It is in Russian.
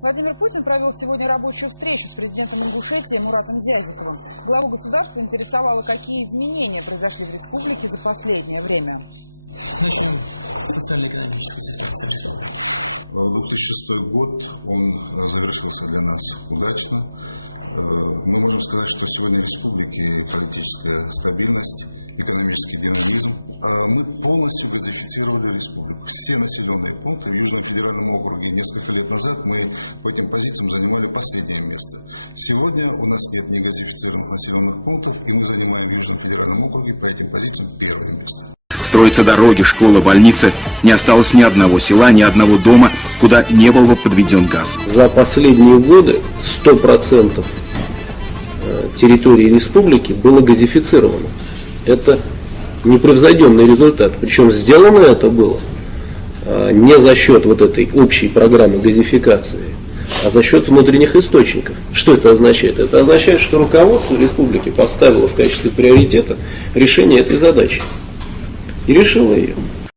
Владимир Путин провел сегодня рабочую встречу с президентом Ингушетии Муратом Зязиковым. Главу государства интересовало, какие изменения произошли в республике за последнее время. Начнем с социально-экономической ситуации в республике. 2006 год, он завершился для нас удачно. Мы можем сказать, что сегодня в республике политическая стабильность, экономический динамизм. Мы полностью газифицировали республику. Все населенные пункты в Южном федеральном округе несколько лет назад мы по этим позициям занимали последнее место. Сегодня у нас нет негазифицированных населенных пунктов, и мы занимаем в Южном федеральном округе по этим позициям первое место. Строятся дороги, школы, больницы. Не осталось ни одного села, ни одного дома, куда не был бы подведен газ. За последние годы 100% территории республики было газифицировано. Это непревзойденный результат. Причем сделано это было не за счет вот этой общей программы газификации, а за счет внутренних источников. Что это означает? Это означает, что руководство республики поставило в качестве приоритета решение этой задачи. И решило ее.